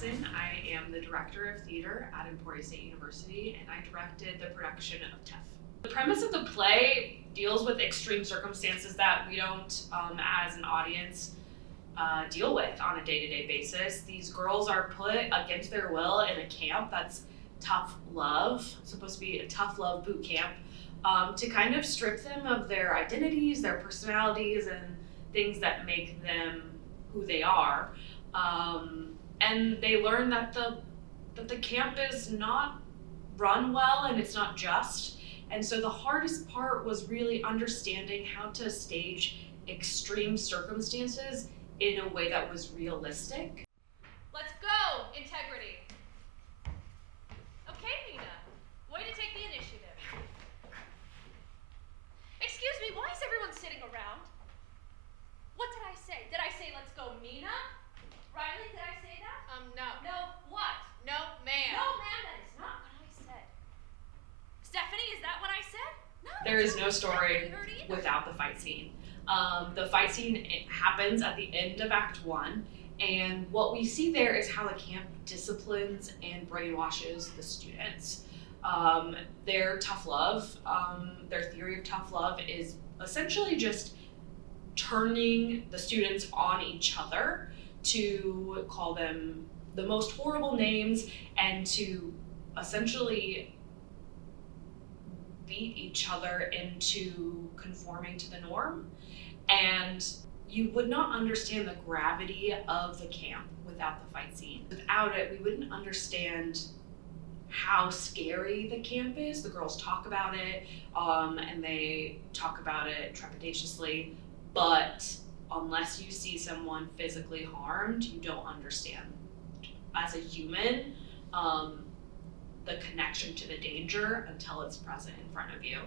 Wilson. I am the Director of Theater at Emporia State University, and I directed the production of TEF. The premise of the play deals with extreme circumstances that we don't, as an audience, deal with on a day-to-day basis. These girls are put against their will in a camp that's tough love, supposed to be a tough love boot camp, to kind of strip them of their identities, their personalities, and things that make them who they are. And they learn that the camp is not run well and it's not just. And so the hardest part was really understanding how to stage extreme circumstances in a way that was realistic. Let's go, integrity. Okay, Nina, way to take the initiative. Excuse me, why is everyone sitting around? What did I say? Did I say let's go, Nina? Riley, did I say that? No. No, what? No, ma'am. No, ma'am, that is not what I said. Stephanie, is that what I said? No. There is no story without the fight scene. The fight scene happens at the end of Act 1, and what we see there is how the camp disciplines and brainwashes the students. Their tough love, their theory of tough love is essentially just turning the students on each other to call them the most horrible names and to essentially beat each other into conforming to the norm. And you would not understand the gravity of the camp without the fight scene. Without it, we wouldn't understand how scary the camp is. The girls talk about it, and they talk about it trepidatiously, but unless you see someone physically harmed, you don't understand as a human the connection to the danger until it's present in front of you.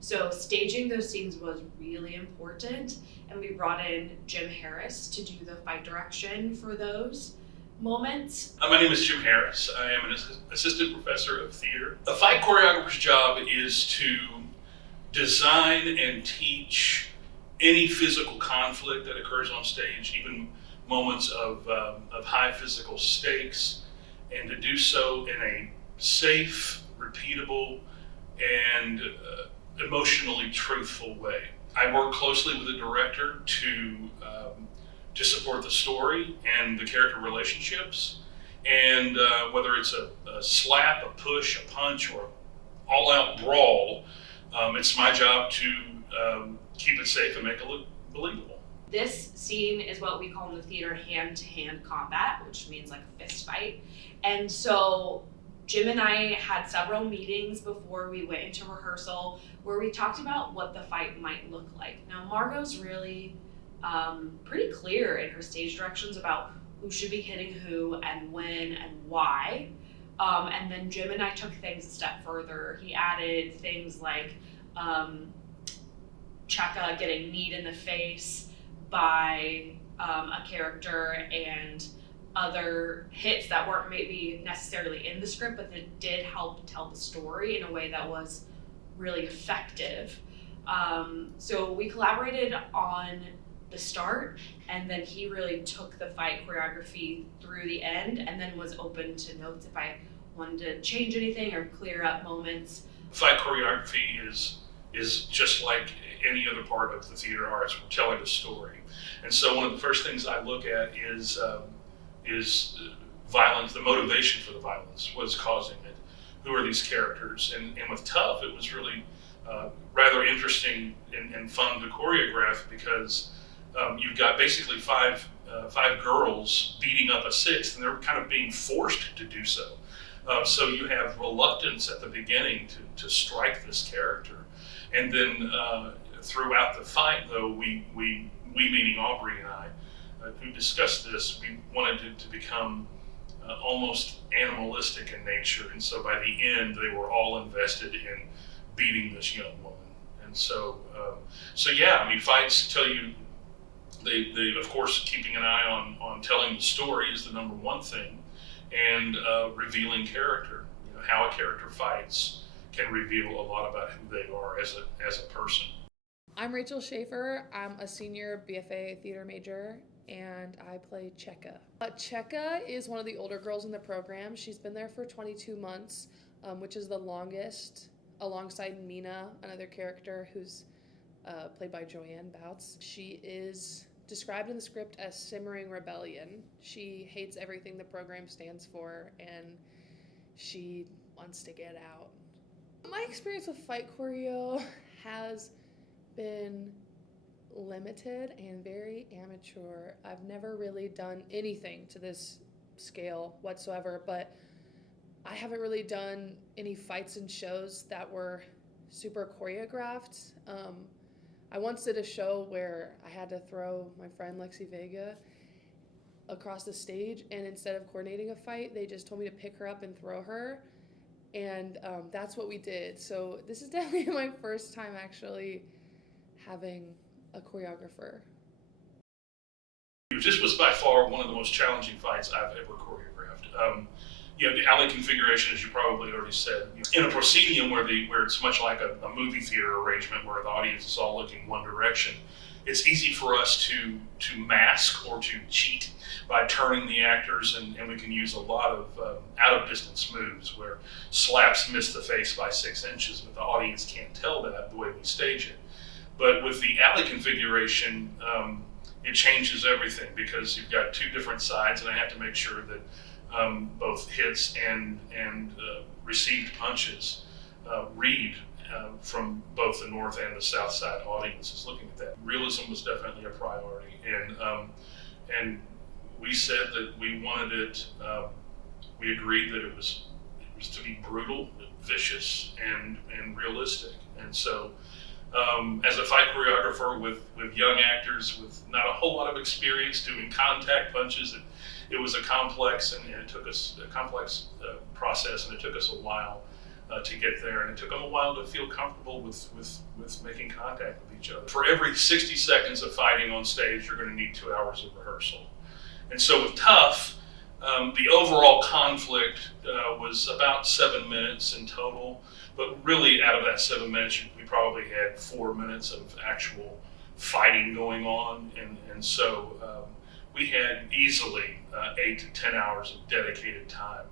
So staging those scenes was really important, and we brought in Jim Harris to do the fight direction for those moments. My name is Jim Harris. I am an assistant professor of theater. A fight choreographer's job is to design and teach any physical conflict that occurs on stage, even moments of high physical stakes, and to do so in a safe, repeatable, and emotionally truthful way. I work closely with the director to support the story and the character relationships, and whether it's a slap, a push, a punch, or all-out brawl, it's my job to keep it safe and make it look believable. This scene is what we call in the theater hand-to-hand combat, which means like a fist fight. And so Jim and I had several meetings before we went into rehearsal where we talked about what the fight might look like. Now, Margot's really pretty clear in her stage directions about who should be hitting who and when and why. And then Jim and I took things a step further. He added things like Cheka getting kneed in the face by a character and other hits that weren't maybe necessarily in the script, but that did help tell the story in a way that was really effective. So we collaborated on the start, and then he really took the fight choreography through the end and then was open to notes if I wanted to change anything or clear up moments. Fight choreography is just like any other part of the theater arts. We're telling a story. And so one of the first things I look at is violence, the motivation for the violence, what is causing it, who are these characters. And with Tough, it was really rather interesting and fun to choreograph because you've got basically five girls beating up a sixth, and they're kind of being forced to do so. So you have reluctance at the beginning to strike this character. And then throughout the fight, though, we meaning Aubrey and I, who discussed this, we wanted it to become almost animalistic in nature. And so by the end, they were all invested in beating this young woman. And so yeah, I mean, fights tell you, they of course, keeping an eye on telling the story is the number one thing, and revealing character. You know, how a character fights can reveal a lot about who they are as a person. I'm Rachel Shaffer. I'm a senior BFA theater major, and I play Cheka. Cheka is one of the older girls in the program. She's been there for 22 months, which is the longest, alongside Mina, another character who's played by Joanne Bouts. She is described in the script as simmering rebellion. She hates everything the program stands for, and she wants to get out. My experience with fight choreo has been limited and very amateur. I've never really done anything to this scale whatsoever, but I haven't really done any fights and shows that were super choreographed. I once did a show where I had to throw my friend Lexi Vega across the stage, and instead of coordinating a fight, they just told me to pick her up and throw her, and that's what we did. So this is definitely my first time actually having a choreographer. This was by far one of the most challenging fights I've ever choreographed. The alley configuration, as you probably already said, in a proscenium where it's much like a movie theater arrangement where the audience is all looking one direction, it's easy for us to mask or to cheat by turning the actors, and we can use a lot of out-of-distance moves where slaps miss the face by 6 inches, but the audience can't tell that the way we stage it. But with the alley configuration, it changes everything because you've got 2 different sides, and I have to make sure that both hits and received punches read from both the north and the south side audiences looking at that. Realism was definitely a priority, and we said that we wanted it. We agreed that it was to be brutal, vicious, and realistic, and so. As a fight choreographer with young actors with not a whole lot of experience doing contact punches, it was a complex and it took us a complex process, and it took us a while to get there, and it took them a while to feel comfortable with making contact with each other. For every 60 seconds of fighting on stage, you're going to need 2 hours of rehearsal. And so with Tough, the overall conflict was about 7 minutes in total, but really out of that 7 minutes, we probably had 4 minutes of actual fighting going on, and so we had easily 8 to 10 hours of dedicated time